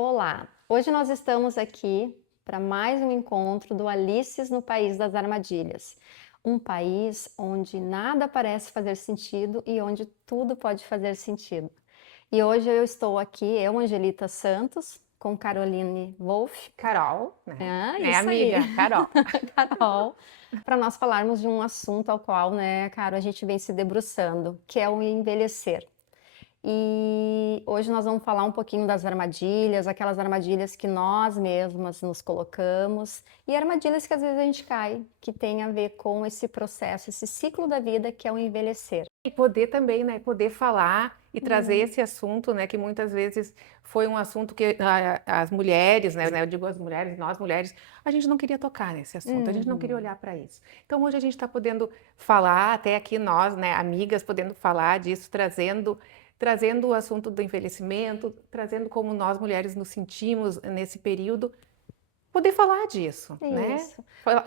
Olá! Hoje nós estamos aqui para mais um encontro do Alices no País das Armadilhas. Um país onde nada parece fazer sentido e onde tudo pode fazer sentido. E hoje eu estou aqui, eu, Angelita Santos, com Caroline Wolff. Carol, né? Ah, Né, isso aí, amiga? Carol. Carol, para nós falarmos de um assunto ao qual, né, Caro, a gente vem se debruçando, que é o envelhecer. E hoje nós vamos falar um pouquinho das armadilhas, aquelas armadilhas que nós mesmas nos colocamos e armadilhas que às vezes a gente cai, que tem a ver com esse processo, esse ciclo da vida que é o envelhecer. E poder também, né? Poder falar e trazer Hum, esse assunto, né? Que muitas vezes foi um assunto que as mulheres, né? Eu digo as mulheres, nós mulheres, a gente não queria tocar nesse assunto, a gente não queria uhum. olhar para isso. Então hoje a gente está podendo falar, até aqui nós, né? Amigas, podendo falar disso, trazendo o assunto do envelhecimento, trazendo como nós mulheres nos sentimos nesse período. Poder falar disso, né? Isso,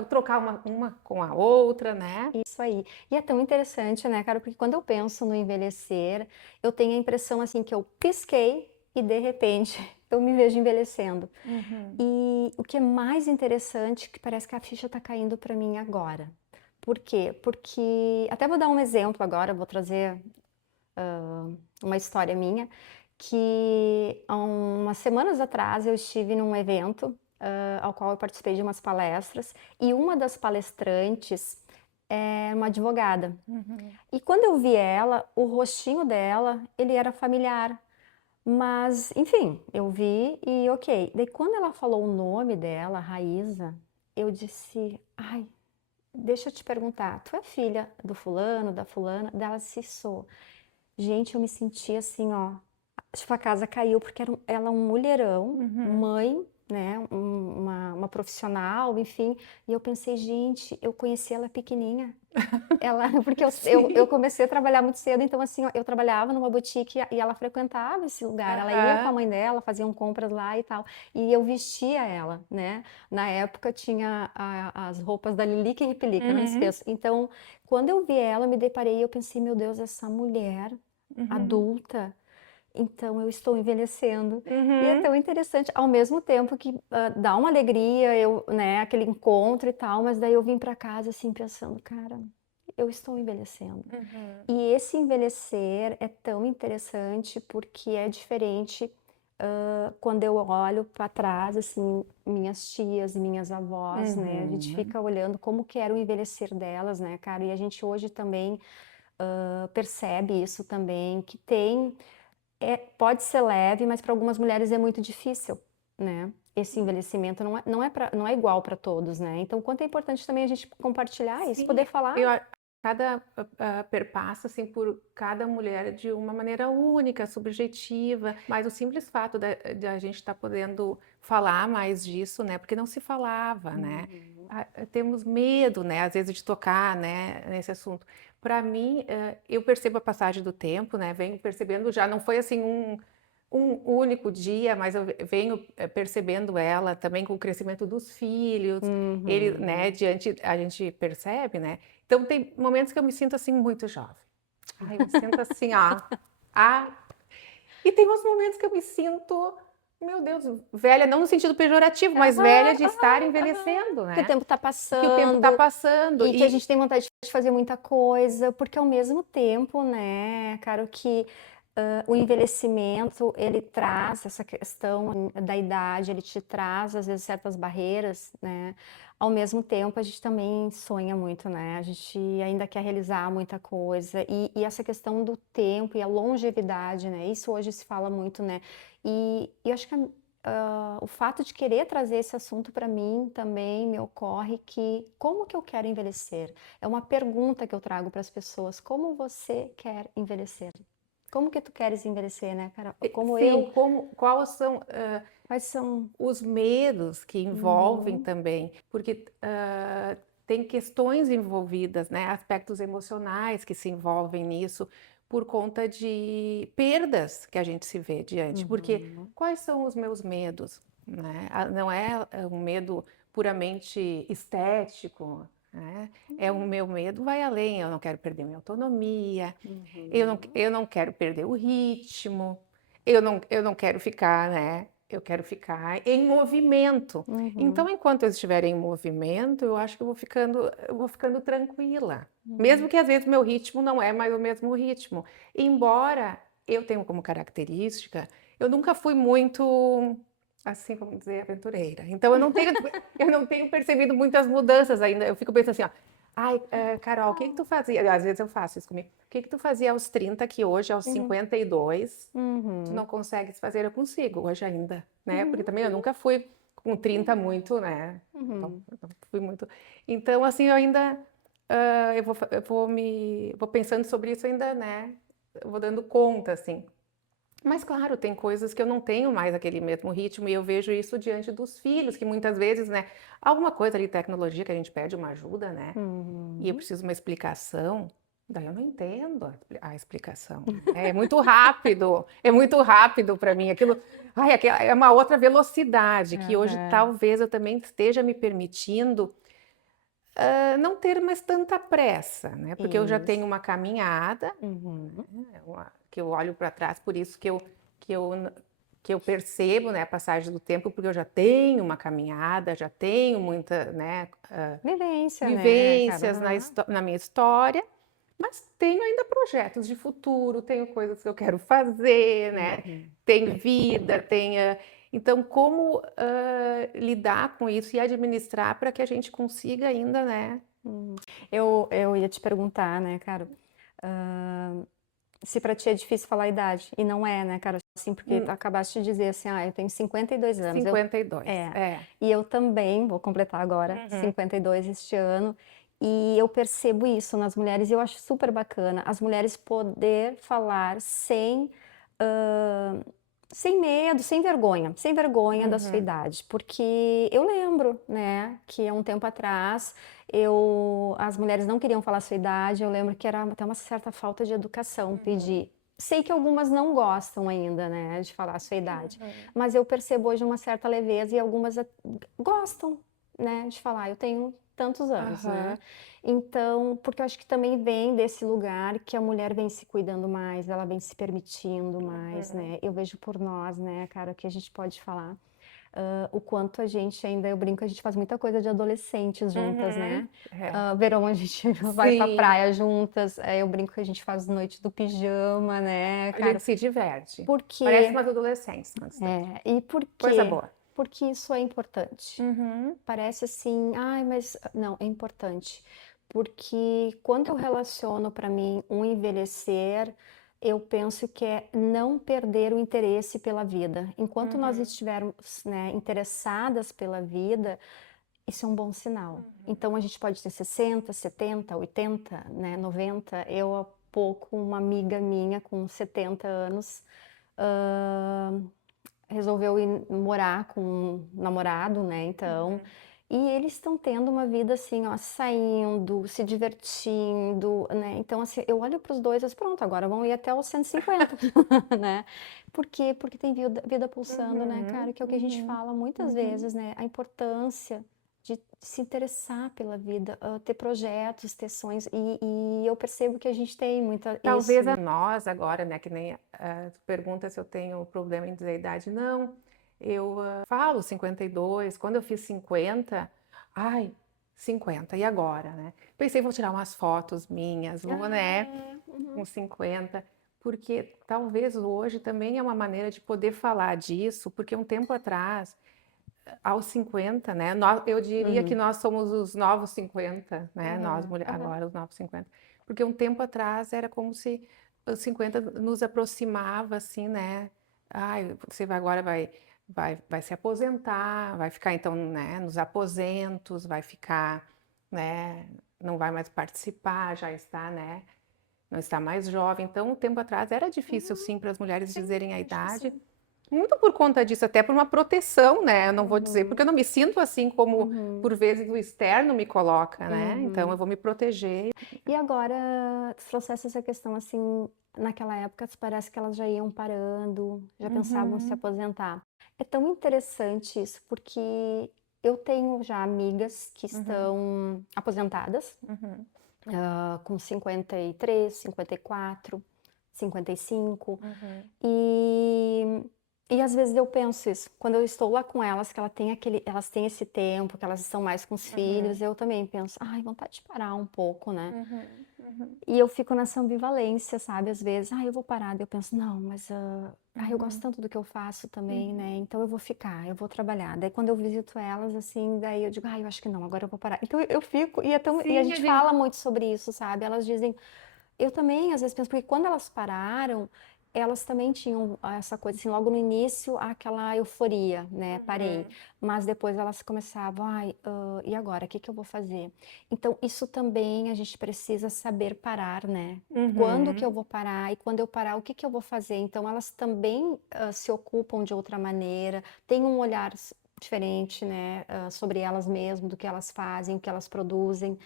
Trocar uma com a outra, né? isso aí. E é tão interessante, né, cara, porque quando eu penso no envelhecer, eu tenho a impressão assim que eu pisquei e de repente eu me vejo envelhecendo. Uhum. E o que é mais interessante, que parece que a ficha está caindo para mim agora. Por quê? Porque, até vou dar um exemplo agora, vou trazer uma história minha, que há umas semanas atrás eu estive num evento, ao qual eu participei de umas palestras, e uma das palestrantes é uma advogada. Uhum. E quando eu vi ela, o rostinho dela, ele era familiar. Mas, enfim, eu vi e ok. Daí quando ela falou o nome dela, Raíza, eu disse: "Ai, deixa eu te perguntar, tu é filha do fulano, da fulana?" Dela disse: "Sou." Gente, eu me senti assim, ó, tipo, a casa caiu, porque ela é um mulherão, Uhum. mãe, né, uma profissional, enfim, e eu pensei: "Gente, eu conheci ela pequenininha." Ela porque eu Sim. comecei a trabalhar muito cedo, então assim, ó, eu trabalhava numa boutique e ela frequentava esse lugar, ela ia com a Aham. mãe dela, faziam compras lá e tal, e eu vestia ela, né. Na época tinha as roupas da Lilique e Ripilique, eu não Uhum. esqueço. Então, quando eu vi ela, eu me deparei e eu pensei: "Meu Deus, essa mulher Uhum. adulta, então eu estou envelhecendo." E é Uhum. tão interessante, ao mesmo tempo que, dá uma alegria, eu, né, aquele encontro e tal, mas daí eu vim para casa, assim, pensando: "Cara, eu estou envelhecendo." Uhum. E esse envelhecer é tão interessante, porque é diferente, quando eu olho para trás, assim, minhas tias, minhas avós, né, a gente Uhum. fica olhando como que era o envelhecer delas, né, cara, e a gente hoje também, percebe isso também, que tem pode ser leve, mas para algumas mulheres é muito difícil, né, esse envelhecimento não é igual para todos, né, então o quanto é importante também a gente compartilhar isso, Sim, poder falar. cada perpassa, assim, por cada mulher de uma maneira única, subjetiva, mas o simples fato de a gente estar podendo falar mais disso, né, porque não se falava, né. Uhum. Temos medo, né, às vezes de tocar, né, nesse assunto. Para mim, eu percebo a passagem do tempo, né, venho percebendo já não foi assim um único dia, mas eu venho, percebendo ela também com o crescimento dos filhos, ele, né, Uhum. diante a gente percebe, né. Então tem momentos que eu me sinto, assim, muito jovem. Ai, eu me sinto assim, ó, ah, e tem outros momentos que eu me sinto, meu Deus, velha, não no sentido pejorativo, mas velha Aham, de estar aham, aham. envelhecendo, Que o né. tempo tá Que o tempo está passando passando e que a e gente tem vontade de fazer muita coisa, porque ao mesmo tempo, né, cara, o que, o envelhecimento ele traz essa questão da idade, ele te traz às vezes certas barreiras, né, ao mesmo tempo a gente também sonha muito, né, a gente ainda quer realizar muita coisa e essa questão do tempo e a longevidade, né, isso hoje se fala muito, né, e eu acho que o fato de querer trazer esse assunto para mim também me ocorre que como que eu quero envelhecer? É uma pergunta que eu trago para as pessoas, como você quer envelhecer? Como que tu queres envelhecer, né, Carol? Como sim, eu, quais são, quais são. os medos que envolvem Uhum, também, porque, tem questões envolvidas, né, aspectos emocionais que se envolvem nisso, por conta de perdas que a gente se vê diante. Porque uhum, quais são os meus medos, né? Não é um medo puramente estético, né, é o meu medo vai além, eu não quero perder minha autonomia, uhum, eu não quero perder o ritmo, eu não quero ficar, né, eu quero ficar em movimento. Então, enquanto eu estiver em movimento, eu acho que eu vou ficando tranquila. Mesmo que às vezes meu ritmo não é mais o mesmo ritmo. Embora eu tenha como característica, eu nunca fui muito, assim, vamos dizer, aventureira. Então, eu não tenho percebido muitas mudanças ainda. Eu fico pensando assim, ó, ai, Carol, o que que tu fazia? Às vezes eu faço isso comigo. O que que tu fazia aos 30, que hoje, aos 52, tu não consegues fazer? Eu consigo, hoje ainda, né? Porque também eu nunca fui com 30 muito, né? Não, não fui muito. Então, assim, eu ainda, vou pensando sobre isso ainda, né? Eu vou dando conta, assim. Mas, claro, tem coisas que eu não tenho mais aquele mesmo ritmo e eu vejo isso diante dos filhos, que muitas vezes, né, alguma coisa ali, tecnologia, que a gente pede uma ajuda, né, e eu preciso de uma explicação, daí eu não entendo a explicação. É muito rápido para mim, aquilo, ai, é uma outra velocidade, que hoje talvez eu também esteja me permitindo não ter mais tanta pressa, né, porque eu já tenho uma caminhada, que eu olho para trás, por isso que eu, que eu percebo, né, a passagem do tempo, porque eu já tenho uma caminhada, já tenho muita, né, Vivência, né, vivências cara? na minha história, mas tenho ainda projetos de futuro, tenho coisas que eu quero fazer, né, tenho vida, tenho... Então, como lidar com isso e administrar para que a gente consiga ainda, né? Eu ia te perguntar, né, cara, se pra ti é difícil falar a idade. E não é, né, cara? Assim, porque tu acabaste de dizer assim, eu tenho 52 anos. 52, E eu também vou completar agora 52 este ano. E eu percebo isso nas mulheres e eu acho super bacana as mulheres poder falar sem medo, sem vergonha da sua idade, porque eu lembro, né, que há um tempo atrás as mulheres não queriam falar a sua idade, eu lembro que era até uma certa falta de educação pedir. Sei que algumas não gostam ainda, né, de falar a sua idade, mas eu percebo hoje uma certa leveza e algumas gostam, né, de falar, eu tenho tantos anos, né? Então, porque eu acho que também vem desse lugar que a mulher vem se cuidando mais, ela vem se permitindo mais, né? Eu vejo por nós, né, cara, que a gente pode falar. O quanto a gente ainda, eu brinco, a gente faz muita coisa de adolescentes juntas, né? Verão a gente vai pra Sim, praia juntas, eu brinco que a gente faz noite do pijama, né, a cara? gente se diverte. Por Parece quê? umas adolescentes, E por coisa quê? boa. Porque isso é importante. Parece assim, ai, mas não, é importante. Porque quando eu relaciono para mim um envelhecer, eu penso que é não perder o interesse pela vida. Enquanto nós estivermos, né, interessadas pela vida, isso é um bom sinal. Então a gente pode ter 60, 70, 80, né, 90. Eu há pouco, uma amiga minha com 70 anos, resolveu ir morar com um namorado, né, então, e eles estão tendo uma vida assim, ó, saindo, se divertindo, né, então assim, eu olho para os dois e digo, pronto, agora vão ir até os 150, né, por quê? Porque tem vida pulsando, né, cara, que é o que a gente fala muitas vezes, né, a importância de se interessar pela vida, ter projetos, ter sonhos, e eu percebo que a gente tem muita isso, Talvez a nós agora, né, que nem tu pergunta se eu tenho problema em dizer a idade. Não, eu falo 52, quando eu fiz 50, ai, 50, e agora, né? Pensei, vou tirar umas fotos minhas, vou, né, com 50, porque talvez hoje também é uma maneira de poder falar disso, porque um tempo atrás, aos 50, né, eu diria que nós somos os novos 50, né, nós mulheres, agora os novos 50. Porque um tempo atrás era como se os 50 nos aproximava, assim, né? Ai, você agora vai se aposentar, vai ficar então, né, nos aposentos, vai ficar, né, não vai mais participar, já está, né, não está mais jovem. Então, um tempo atrás era difícil, sim, para as mulheres dizerem a acho que idade. sim. Muito por conta disso, até por uma proteção, né? Eu não vou dizer, porque eu não me sinto assim como, por vezes, o externo me coloca, né? Então, eu vou me proteger. E agora, tu trouxesse essa questão assim, naquela época parece que elas já iam parando, já pensavam em se aposentar. É tão interessante isso, porque eu tenho já amigas que estão aposentadas, com 53, 54, 55, e E às vezes eu penso isso, quando eu estou lá com elas, que elas têm esse tempo, que elas estão mais com os filhos, Uhum, eu também penso, ai, vontade de parar um pouco, né? uhum, uhum, E eu fico nessa ambivalência, sabe? Às vezes, eu vou parar, daí eu penso, não, mas eu gosto uhum, tanto do que eu faço também, uhum. né? Então eu vou ficar, eu vou trabalhar. Daí quando eu visito elas, assim, daí eu digo, eu acho que não, agora eu vou parar. Então eu fico, e a Sim, a gente gente. fala muito sobre isso, sabe? Elas dizem, eu também, às vezes, penso, porque quando elas pararam, elas também tinham essa coisa, assim, logo no início, aquela euforia, né? Parei. Uhum, Mas depois elas começavam, e agora? O que que eu vou fazer? Então, isso também a gente precisa saber parar, né? Quando que eu uhum. vou parar? E quando eu parar, o que que eu vou fazer? Então, elas também se ocupam de outra maneira, têm um olhar diferente, né? Sobre elas mesmas, do que elas fazem, o que elas produzem.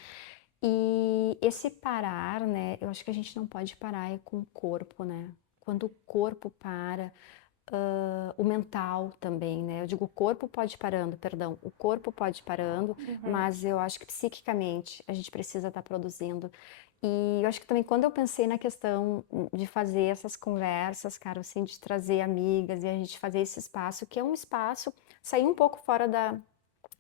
E esse parar, né, eu acho que a gente não pode parar com o corpo, né? Quando o corpo para, o mental também, né? Eu digo o corpo pode ir parando, perdão, o corpo pode ir parando, Uhum. mas eu acho que psiquicamente a gente precisa estar produzindo. E eu acho que também quando eu pensei na questão de fazer essas conversas, cara, assim, de trazer amigas e a gente fazer esse espaço, que é um espaço, sair um pouco fora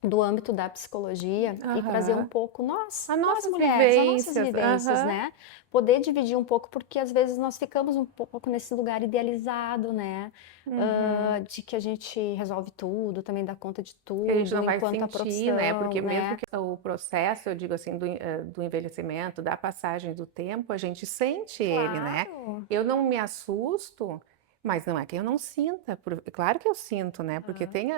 do âmbito da psicologia e trazer um Aham. pouco nós, As nós nossas mulheres, as nossas vivências. vivências, Aham. né? Poder dividir um pouco, porque às vezes nós ficamos um pouco nesse lugar idealizado, né? Uhum. De que a gente resolve tudo, também dá conta de Que a gente tudo, não vai enquanto a sentir, né? profissão, Porque mesmo né? que o processo, eu digo assim, do envelhecimento, da passagem do tempo, a gente sente ele, né? Claro. Eu não me assusto, mas não é que eu não sinta. Claro que eu sinto, né? Porque Aham. tem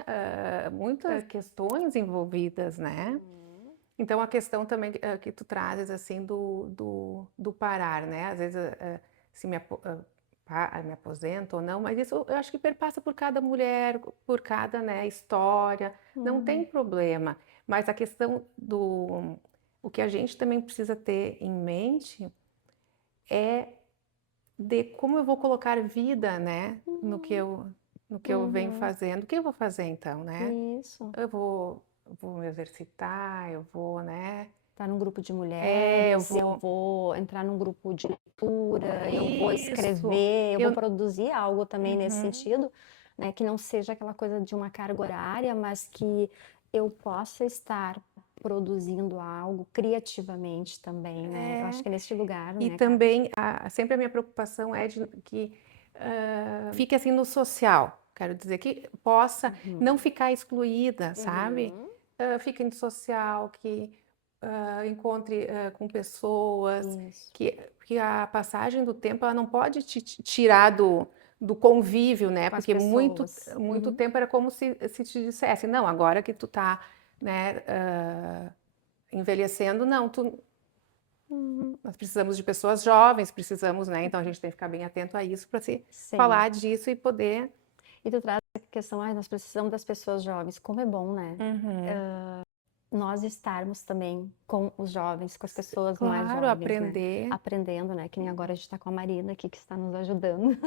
muitas questões envolvidas, né? Uhum. Então, a questão também que tu trazes, assim, do parar, né? Às vezes, se me aposento ou não, mas isso eu acho que perpassa por cada mulher, por cada, né, história, não tem Uhum. problema. Mas a questão o que a gente também precisa ter em mente é de como eu vou colocar vida, né, no que eu venho Uhum. fazendo. O que eu vou fazer então, né? Isso. Eu vou me exercitar, eu vou, né? Estar num grupo de Eu mulheres, eu vou. vou entrar num grupo de leitura, eu vou Isso. escrever, eu vou Eu. produzir algo também nesse Uhum. sentido, né? Que não seja aquela coisa de uma carga horária, mas que eu possa estar produzindo algo criativamente também, né? Eu acho É. que é nesse lugar, E né, cara? também, sempre a minha preocupação é de que fique assim no social. Quero dizer que possa Uhum. não ficar excluída, sabe? Uhum. Fique no social, que encontre com pessoas, Isso. que a passagem do tempo ela não pode te tirar do convívio, né? Com as Porque muito, pessoas. muito Uhum. tempo era como se te dissesse, não, agora que tu tá, né, envelhecendo, não, Uhum. nós precisamos de pessoas jovens, precisamos, né? Então a gente tem que ficar bem atento a isso para se Sim. falar disso e poder. E tu traz a questão, nós precisamos das pessoas jovens. Como é bom, né? Uhum. Nós estarmos também com os jovens, com as pessoas mais Claro, jovens, né? aprender. Aprendendo, né? Que nem agora a gente está com a Marina aqui que está nos ajudando,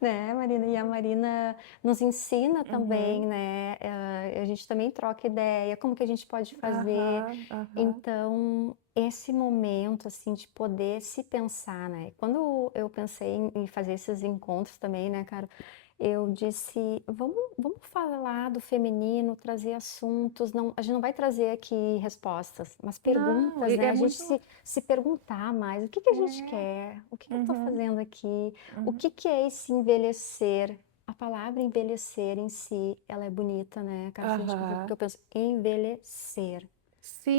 né, Marina? E a Marina nos ensina também, Uhum. né? A gente também troca ideia, como que a gente pode fazer. Aham, aham. Então, esse momento, assim, de poder se pensar, né? Quando eu pensei em fazer esses encontros também, né, cara? Eu disse, vamos falar do feminino, trazer assuntos, não, a gente não vai trazer aqui respostas, mas Não, perguntas, né? é A gente muito. se perguntar mais, o que que a gente É. quer? O que que eu estou Uhum, fazendo aqui? O uhum. que que é esse envelhecer? A palavra envelhecer em si, ela é bonita, né, cara? Se a gente pensar, porque Aham. eu penso, envelhecer.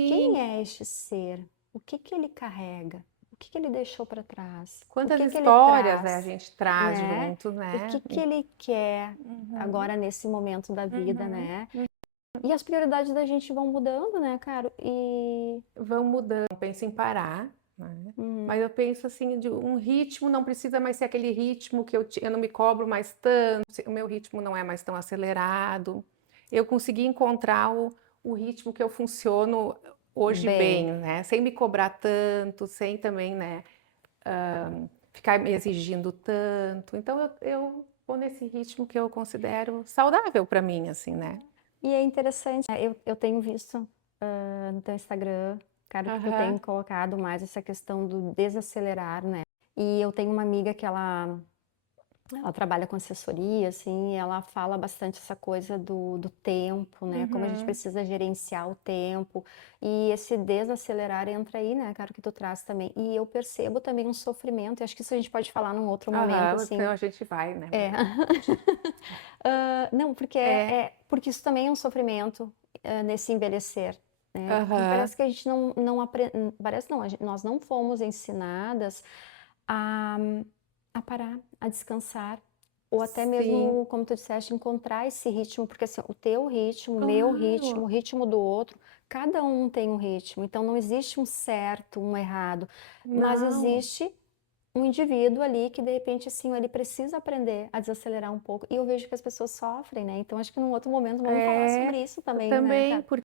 Quem Sim, é este ser? O que que ele carrega? O que que ele deixou para trás? O quantas que que ele histórias, né, a traz, gente traz né? junto, O que né? que ele quer Uhum, agora nesse momento da vida, uhum. né? E as prioridades da gente vão mudando, né, cara? E Vão mudando. Não penso em parar, né? Mas uhum, eu penso assim, de um ritmo não precisa mais ser aquele ritmo que eu não me cobro mais tanto, o meu ritmo não é mais tão acelerado. Eu consegui encontrar o ritmo que eu funciono hoje bem. bem, né? Sem me cobrar tanto, sem também, né, ficar me exigindo tanto. Então eu vou nesse ritmo que eu considero saudável para mim, assim, né? E é interessante, né? Eu tenho visto no teu Instagram, cara, que tu Aham, tem colocado mais essa questão do desacelerar, né? E eu tenho uma amiga que Ela trabalha com assessoria, assim, e ela fala bastante essa coisa do tempo, né? Como a gente Uhum. precisa gerenciar o tempo. E esse desacelerar entra aí, né, cara, que tu traz também. E eu percebo também um sofrimento, e acho que isso a gente pode falar num outro momento, Aham, assim. senão a gente vai, né, É. vai. Não, porque É, porque isso também é um sofrimento, nesse envelhecer, né? Porque aham, parece que a gente não aprende, parece não, nós não fomos ensinadas a a parar, a descansar, ou até sim, mesmo, como tu disseste, encontrar esse ritmo, porque assim, o teu ritmo, o meu ritmo, o claro. ritmo do outro, cada um tem um ritmo, então não existe um certo, um errado, mas Não, existe um indivíduo ali que de repente, assim, ele precisa aprender a desacelerar um pouco, e eu vejo que as pessoas sofrem, né, então acho que num outro momento vamos falar é, sobre isso também, né, também, cara. porque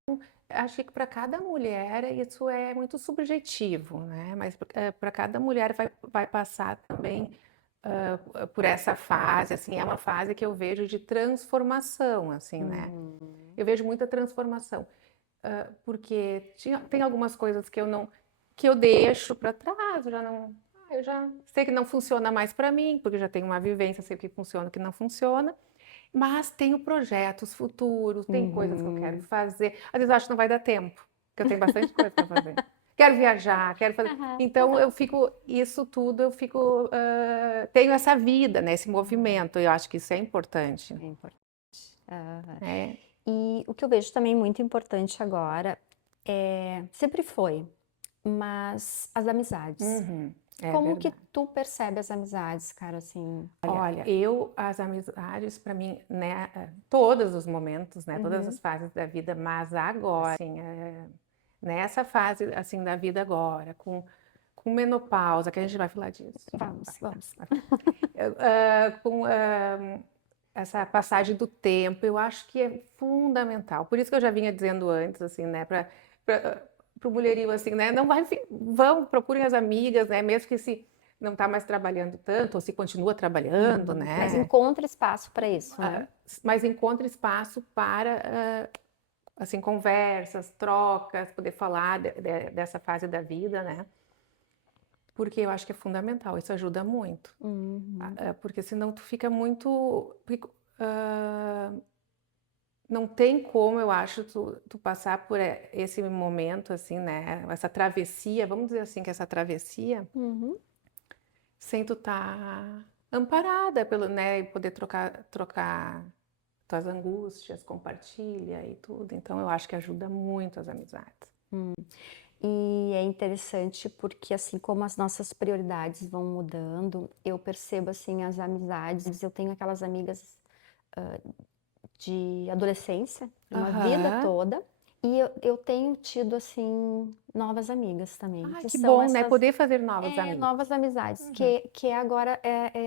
acho que para cada mulher isso é muito subjetivo, né, mas, para cada mulher vai passar também, por essa fase, assim, é uma fase que eu vejo de transformação, assim, né. Uhum. Eu vejo muita transformação, porque tem algumas coisas que eu deixo para trás, eu já sei que não funciona mais para mim, porque eu já tenho uma vivência, sei o que funciona, o que não funciona. Mas tenho projetos futuros, tem coisas que eu quero Uhum. fazer. Às vezes eu acho que não vai dar tempo, porque eu tenho bastante coisa para fazer. Quero viajar, quero fazer. Aham, Então eu fico, isso tudo eu fico, tenho essa vida, né, esse aham. movimento. Eu acho que isso é importante. É importante. Aham. É. E o que eu vejo também muito importante agora, sempre foi, mas as amizades. Uhum, é Como que verdade. tu percebe as amizades, cara, assim? Olha, as amizades para mim, né, todos os momentos, né, todas as Uhum. fases da vida, mas agora, assim, nessa fase, assim, da vida agora, com menopausa, que a gente vai falar disso. Vamos, vamos. Vai. Com essa passagem do tempo, eu acho que é fundamental. Por isso que eu já vinha dizendo antes, assim, né, para o mulherio, assim, né, não vai, vão, procurem as amigas, né, mesmo que se não está mais trabalhando tanto, ou se continua trabalhando, Uhum. Mas né, encontra espaço para isso, né? ah, mas encontre espaço para, assim, conversas, trocas, poder falar dessa fase da vida, né, porque eu acho que é fundamental, isso ajuda muito. Uhum. Porque senão tu fica muito. Não tem como, eu acho, tu passar por esse momento, assim, né? Essa travessia, vamos dizer assim, que essa travessia, Uhum. sem tu estar amparada pelo, né? E poder trocar tuas angústias, compartilha e tudo. Então, eu acho que ajuda muito as amizades. E é interessante porque, assim como as nossas prioridades vão mudando, eu percebo, assim, as amizades. Eu tenho aquelas amigas de adolescência, uma vida Aham. toda, e eu tenho tido, assim, novas amigas também, Ai, que que são bom, né? essas Poder fazer novos amigos. novas amizades, Uhum. que agora é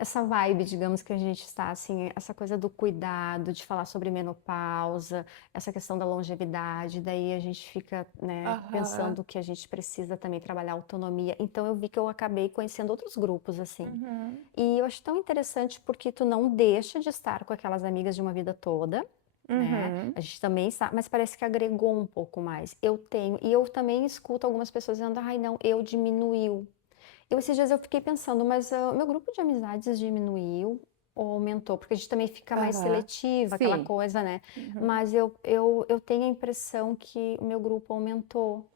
essa vibe, digamos, que a gente está, assim, essa coisa do cuidado, de falar sobre menopausa, essa questão da longevidade, daí a gente fica, né, Aham. pensando que a gente precisa também trabalhar autonomia. Então eu vi que eu acabei conhecendo outros grupos, assim. Uhum. E eu acho tão interessante porque tu não deixa de estar com aquelas amigas de uma vida toda, né? Uhum. A gente também está, mas parece que agregou um pouco mais. Eu tenho, e eu também escuto algumas pessoas dizendo, ai, não, eu diminuiu. Esses dias eu fiquei pensando, mas o meu grupo de amizades diminuiu ou aumentou? Porque a gente também fica mais Aham. seletiva, aquela Sim. coisa, né? Uhum. Mas eu tenho a impressão que o meu grupo aumentou.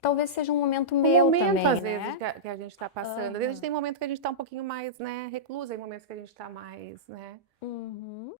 Talvez seja um momento O meu momento, também, às vezes, né? que a gente está passando. Às vezes a gente Aham. tem momento que a gente está um pouquinho mais, né, reclusa, tem momentos que a gente está mais, né, Uhum.